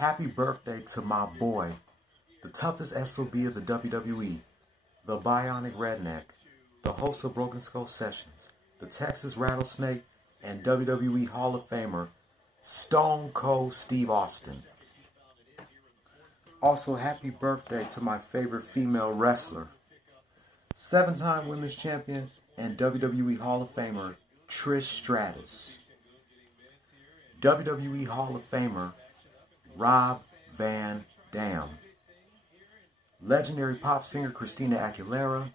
Happy birthday to my boy, the toughest SOB of the WWE, the Bionic Redneck, the host of Broken Skull Sessions, the Texas Rattlesnake, and WWE Hall of Famer, Stone Cold Steve Austin. Also, happy birthday to my favorite female wrestler, 7-time Women's Champion and WWE Hall of Famer, Trish Stratus. WWE Hall of Famer, Rob Van Dam. Legendary pop singer Christina Aguilera,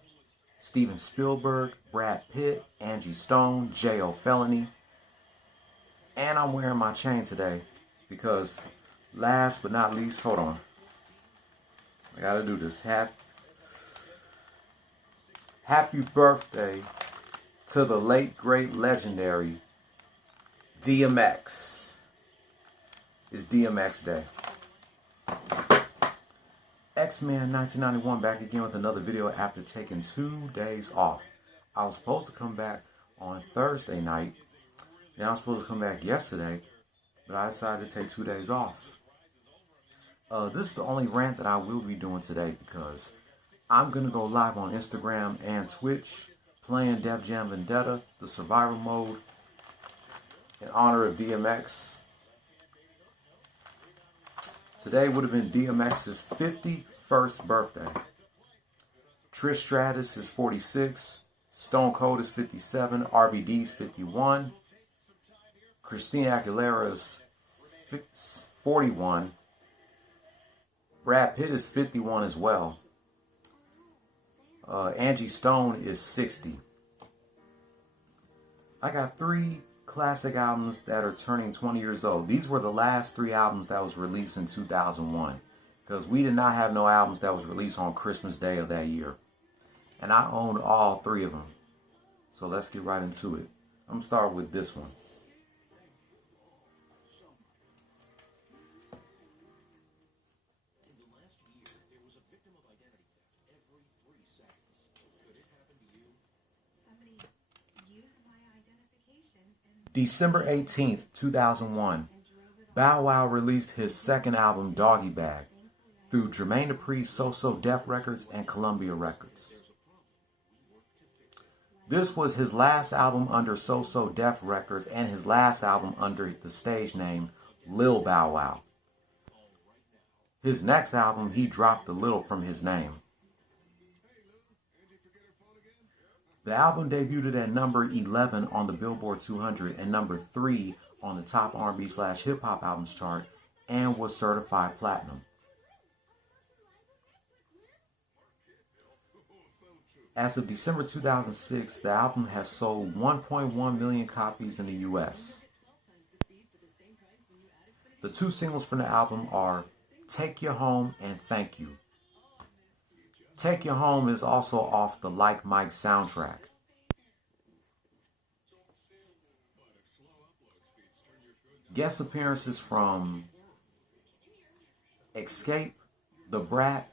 Steven Spielberg, Brad Pitt, Angie Stone, J.O. Felony. And I'm wearing my chain today because last but not least, hold on. I gotta do this. Happy birthday to the late, great, legendary DMX. It's DMX Day. X-Men 1991 back again with another video after taking 2 days off. I was supposed to come back on Thursday night. Then I was supposed to come back yesterday, but I decided to take 2 days off. This is the only rant that I will be doing today because I'm going to go live on Instagram and Twitch playing Def Jam Vendetta, the survival mode, in honor of DMX. Today would have been DMX's 51st birthday. Trish Stratus is 46. Stone Cold is 57. RVD's 51. Christina Aguilera is 41. Brad Pitt is 51 as well. Angie Stone is 60. I got 3 classic albums that are turning 20 years old. These were the last 3 albums that was released in 2001. Because we did not have no albums that was released on Christmas Day of that year. And I owned all 3 of them. So let's get right into it. I'm going to start with this one. December 18th, 2001, Bow Wow released his second album, Doggy Bag, through Jermaine Dupri's So Def Records and Columbia Records. This was his last album under So Def Records and his last album under the stage name Lil Bow Wow. His next album, he dropped the Lil from his name. The album debuted at number 11 on the Billboard 200 and number 3 on the top R&B/hip hop albums chart and was certified platinum. As of December 2006, the album has sold 1.1 million copies in the US. The 2 singles from the album are Take You Home and Thank You. Take You Home is also off the Like Mike soundtrack. Guest appearances from Escape, The Brat,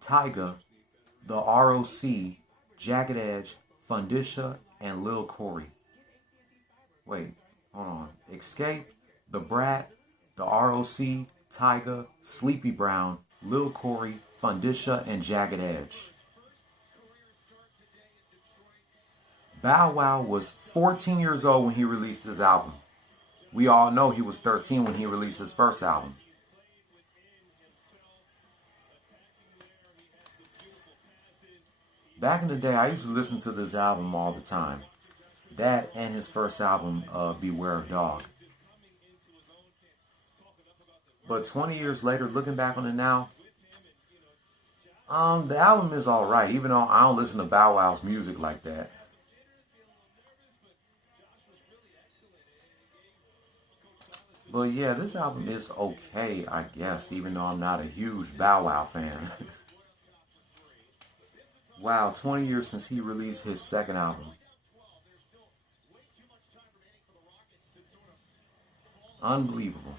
Tyga, The ROC, Jagged Edge, Fundisha, and Lil Corey. Wait, hold on. Escape, The Brat, The ROC, Tyga, Sleepy Brown, Lil Corey, Fundisha, and Jagged Edge. Bow Wow was 14 years old when he released his album. We all know he was 13 when he released his first album. Back in the day, I used to listen to this album all the time. That and his first album, Beware of Dog. But 20 years later, looking back on it now, the album is alright, even though I don't listen to Bow Wow's music like that. But yeah, this album is okay, I guess, even though I'm not a huge Bow Wow fan. Wow, 20 years since he released his second album. Unbelievable.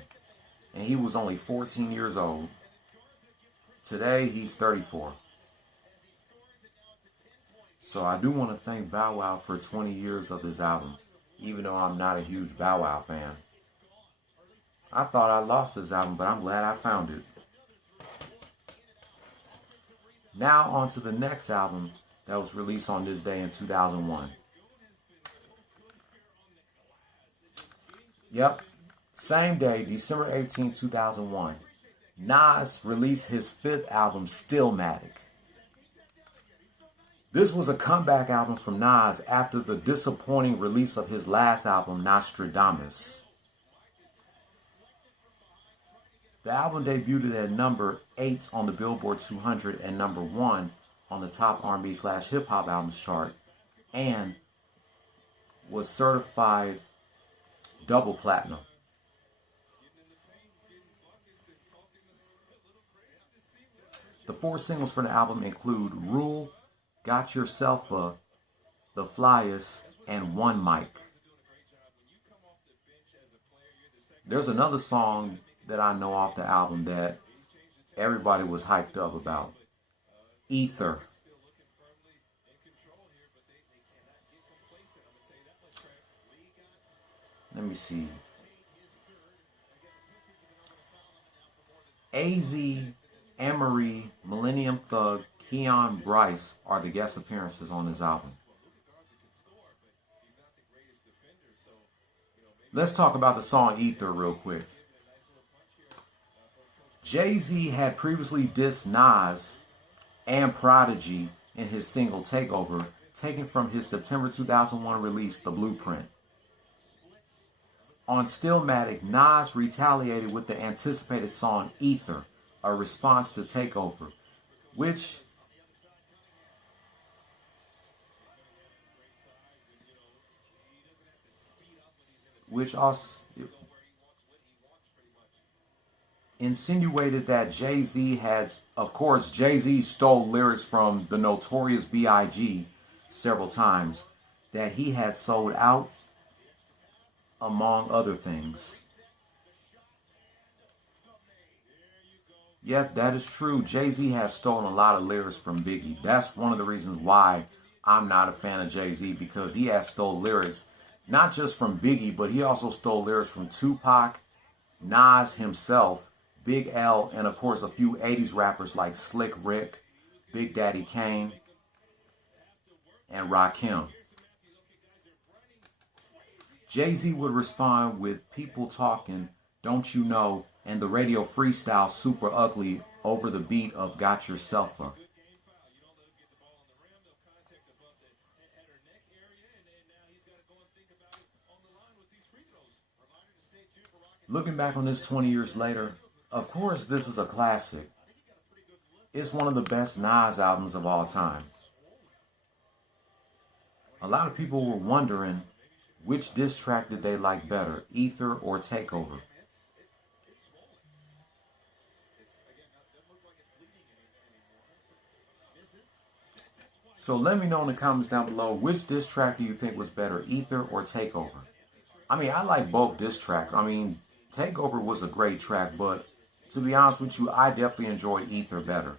And he was only 14 years old. Today, he's 34. So I do want to thank Bow Wow for 20 years of this album, even though I'm not a huge Bow Wow fan. I thought I lost this album, but I'm glad I found it. Now on to the next album that was released on this day in 2001. Yep, same day, December 18, 2001. Nas released his fifth album, Stillmatic. This was a comeback album from Nas after the disappointing release of his last album, Nostradamus. The album debuted at number 8 on the Billboard 200 and number 1 on the top R&B/hip hop albums chart, and was certified double platinum. The 4 singles for the album include Rule, Got Yourself a, The Flyest, and One Mic. There's another song that I know off the album that everybody was hyped up about. Ether. Let me see. AZ, Amory, Millennium Thug, Keon Bryce are the guest appearances on this album. Let's talk about the song Ether real quick. Jay-Z had previously dissed Nas and Prodigy in his single Takeover, taken from his September 2001 release, The Blueprint. On Stillmatic, Nas retaliated with the anticipated song Ether, a response to Takeover, which also insinuated that Jay-Z had, of course, Jay-Z stole lyrics from the Notorious B.I.G. several times, that he had sold out, among other things. Yep, that is true. Jay-Z has stolen a lot of lyrics from Biggie. That's one of the reasons why I'm not a fan of Jay-Z, because he has stole lyrics, not just from Biggie, but he also stole lyrics from Tupac, Nas himself, Big L, and of course a few 80s rappers like Slick Rick, Big Daddy Kane, and Rakim. Jay-Z would respond with People Talking, Don't You Know, and the radio freestyle Super Ugly over the beat of Got Yourself a. Looking back on this 20 years later, of course this is a classic. It's one of the best Nas albums of all time. A lot of people were wondering which diss track did they like better, Ether or Takeover. So let me know in the comments down below, which diss track do you think was better, Ether or Takeover? I mean, I like both diss tracks. I mean, Takeover was a great track, but to be honest with you, I definitely enjoyed Ether better.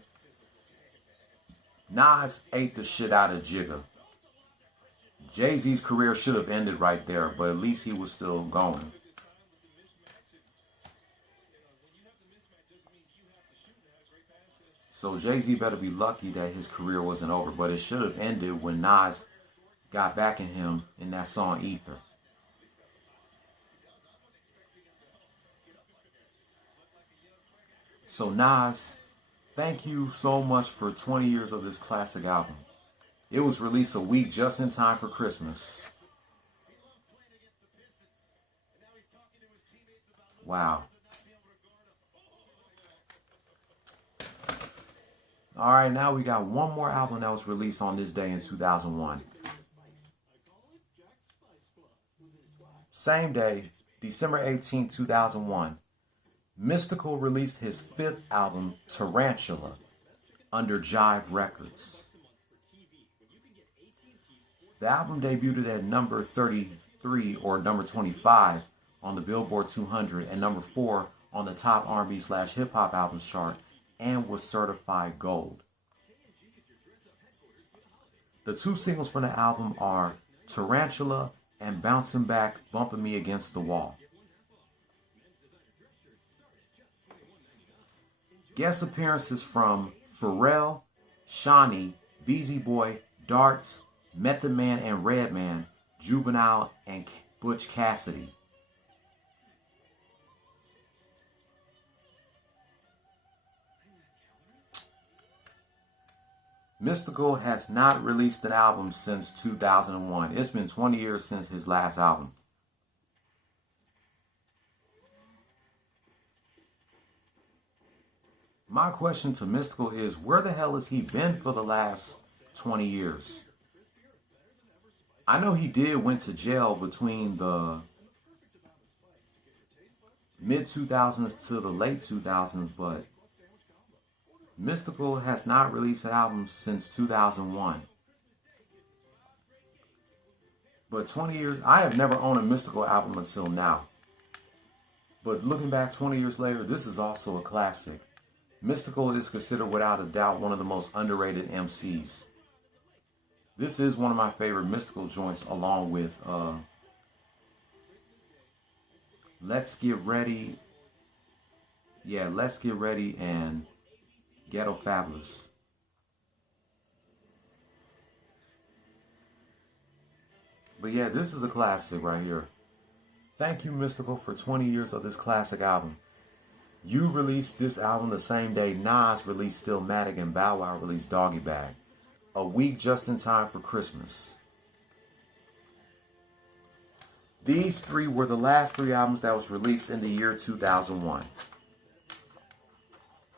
Nas ate the shit out of Jigga. Jay-Z's career should have ended right there, but at least he was still going. So Jay-Z better be lucky that his career wasn't over, but it should have ended when Nas got back in him in that song Ether. So Nas, thank you so much for 20 years of this classic album. It was released a week just in time for Christmas. Wow. Alright, now we got one more album that was released on this day in 2001. Same day, December 18, 2001. Mystikal released his fifth album, Tarantula, under Jive Records. The album debuted at number 33 or number 25 on the Billboard 200 and number 4 on the top R&B/hip hop albums chart, and was certified gold. The 2 singles from the album are Tarantula and Bouncing Back, Bumping Me Against the Wall. Guest appearances from Pharrell, Shawnee, Beezy Boy, Darts, Method Man and Redman, Juvenile, and Butch Cassidy. Mystikal has not released an album since 2001. It's been 20 years since his last album. My question to Mystikal is, where the hell has he been for the last 20 years? I know he went to jail between the mid-2000s to the late 2000s, but Mystikal has not released an album since 2001. But 20 years, I have never owned a Mystikal album until now. But looking back 20 years later, this is also a classic. Mystikal is considered without a doubt one of the most underrated MCs. This is one of my favorite Mystikal joints, along with Let's Get Ready. Yeah, Let's Get Ready and Ghetto Fabulous. But yeah, this is a classic right here. Thank you, Mystikal, for 20 years of this classic album. You released this album the same day Nas released Stillmatic and Bow Wow released Doggy Bag. A week just in time for Christmas. These three were the last three albums that was released in the year 2001.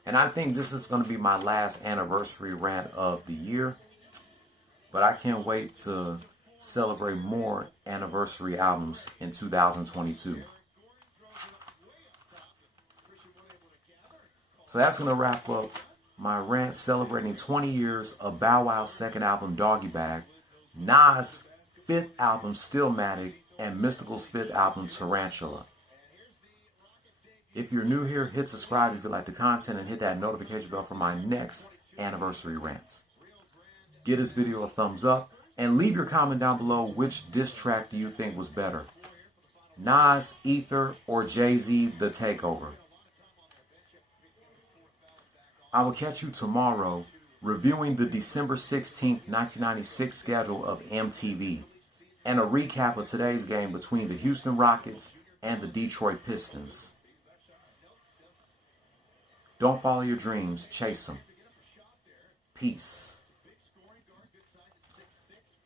And I think this is going to be my last anniversary rant of the year. But I can't wait to celebrate more anniversary albums in 2022. So that's going to wrap up my rant celebrating 20 years of Bow Wow's second album, Doggy Bag, Nas' fifth album, Stillmatic, and Mystikal's fifth album, Tarantula. If you're new here, hit subscribe if you like the content and hit that notification bell for my next anniversary rants. Give this video a thumbs up and leave your comment down below which diss track do you think was better, Nas, Ether, or Jay-Z, The Takeover. I will catch you tomorrow reviewing the December 16th, 1996 schedule of MTV and a recap of today's game between the Houston Rockets and the Detroit Pistons. Don't follow your dreams, chase them. Peace.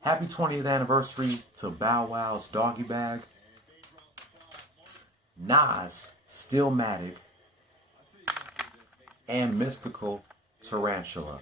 Happy 20th anniversary to Bow Wow's Doggy Bag, Nas, Stillmatic, and Mystikal, Tarantula.